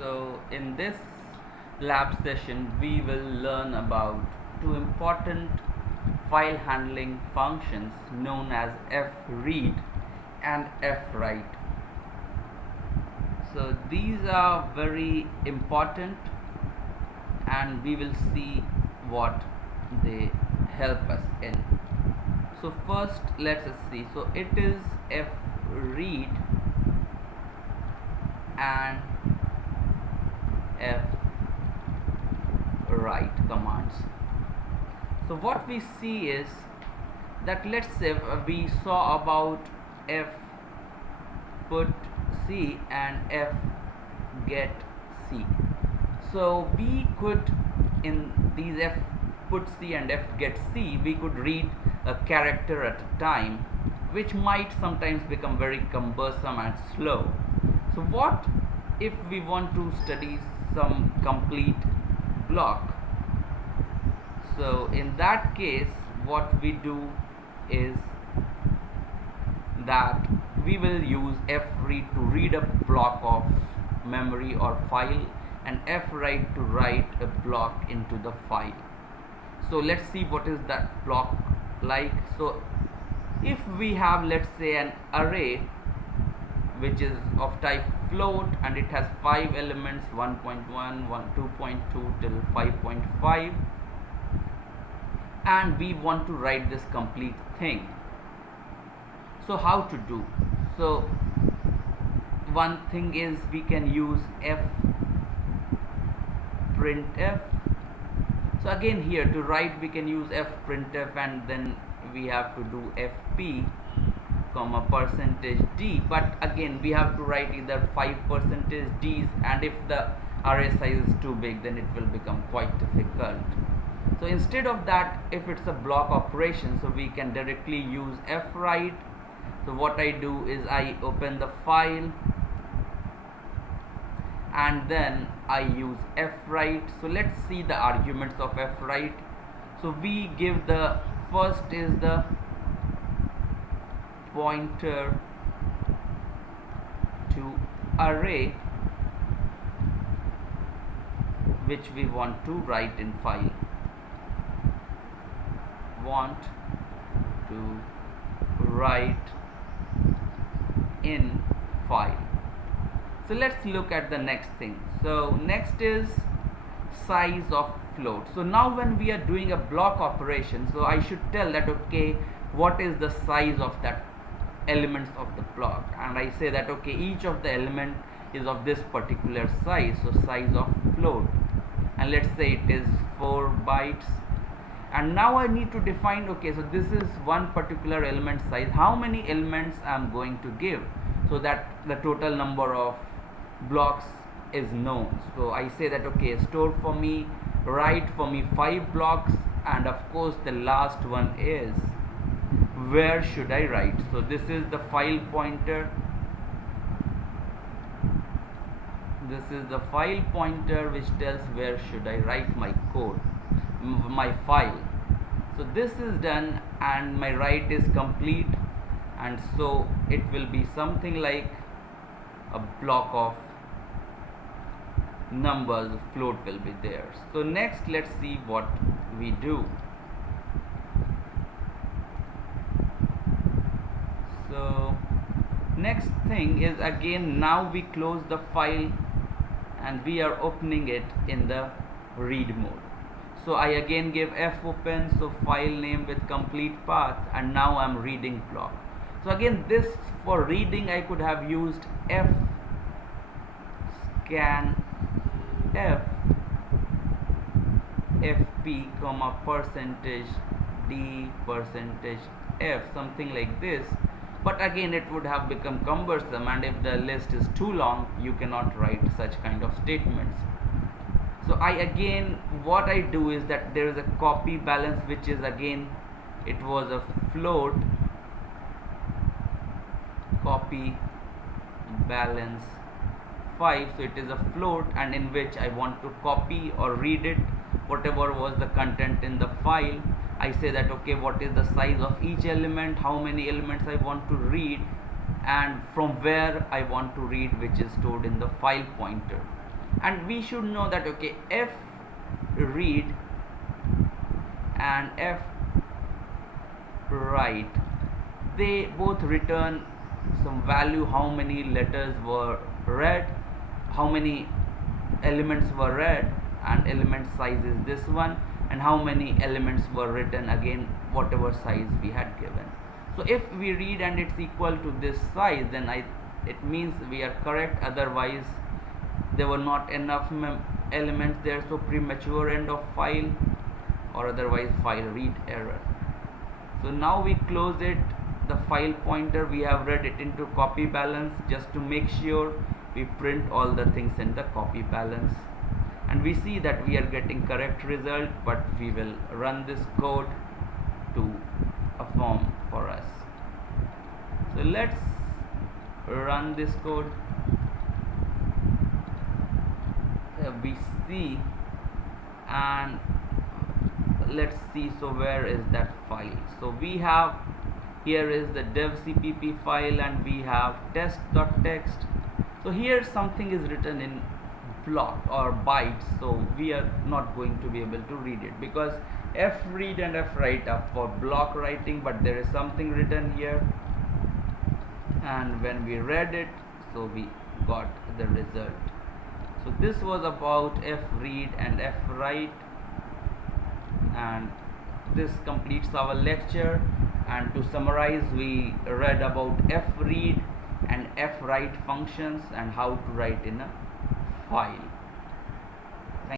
So in this lab session we will learn about two important file handling functions known as fread and fwrite. So these are very important and we will see what they help us in. So first let's see. So it is fread and fwrite commands. So what we see is that, let's say we saw about f put c and f get c. So we could, in these f put c and f get c, we could read a character at a time, which might sometimes become very cumbersome and slow. So what if we want to study some complete block? So in that case what we do is that we will use fread to read a block of memory or file and fwrite to write a block into the file. So let's see what is that block like. So if we have, let's say, an array which is of type float and it has 5 elements, 1.1, 2.2 till 5.5, and we want to write this complete thing. So how to do? So one thing is we can use fprintf. So again, here to write we can use fprintf, and then we have to do fp comma %d, but again we have to write either 5% d's, and if the array size is too big then it will become quite difficult. So instead of that, if it's a block operation, so we can directly use fwrite. So what I do is I open the file and then I use fwrite. So let's see the arguments of fwrite. So we give the first is the pointer to array which we want to write in file. Want to write in file. So let's look at the next thing. So next is size of float. So now when we are doing a block operation, so I should tell that, okay, what is the size of that elements of the block, and I say that, okay, each of the element is of this particular size, so size of float, and let's say it is 4 bytes. And now I need to define, okay, so this is one particular element size, how many elements I'm going to give, so that the total number of blocks is known. So I say that, okay, store for me, write for me 5 blocks, and of course the last one is where should I write. So this is the file pointer, this is the file pointer which tells where should I write my code, my file. So this is done and my write is complete, and so it will be something like a block of numbers, float will be there. So next let's see what we do. So next thing is, again, now we close the file and we are opening it in the read mode. So I again give fopen, so file name with complete path, and now I'm reading block. So again, this for reading I could have used fscanf fp comma %d %f, something like this, but again it would have become cumbersome, and if the list is too long you cannot write such kind of statements. So I again, what I do is that there is a copy balance, which is again, it was a float, copy balance 5, so it is a float, and in which I want to copy or read it, whatever was the content in the file. I say that, okay, what is the size of each element, how many elements I want to read, and from where I want to read, which is stored in the file pointer. And we should know that okay, fread and fwrite, they both return some value, how many letters were read, how many elements were read, and element size is this one, and how many elements were written, again whatever size we had given. So if we read and it's equal to this size, then it means we are correct, otherwise there were not enough elements there, so premature end of file, or otherwise file read error. So now we close it, the file pointer, we have read it into copy balance. Just to make sure, we print all the things in the copy balance, and we see that we are getting correct result, but we will run this code to perform for us. So let's run this code. We see, and let's see, so where is that file? So we have, here is the dev cpp file, and we have test.txt. so here something is written in block or bytes, so we are not going to be able to read it, because fread and fwrite are for block writing, but there is something written here, and when we read it, so we got the result. So this was about fread and fwrite, and this completes our lecture. And to summarize, we read about fread and fwrite functions and how to write in a file.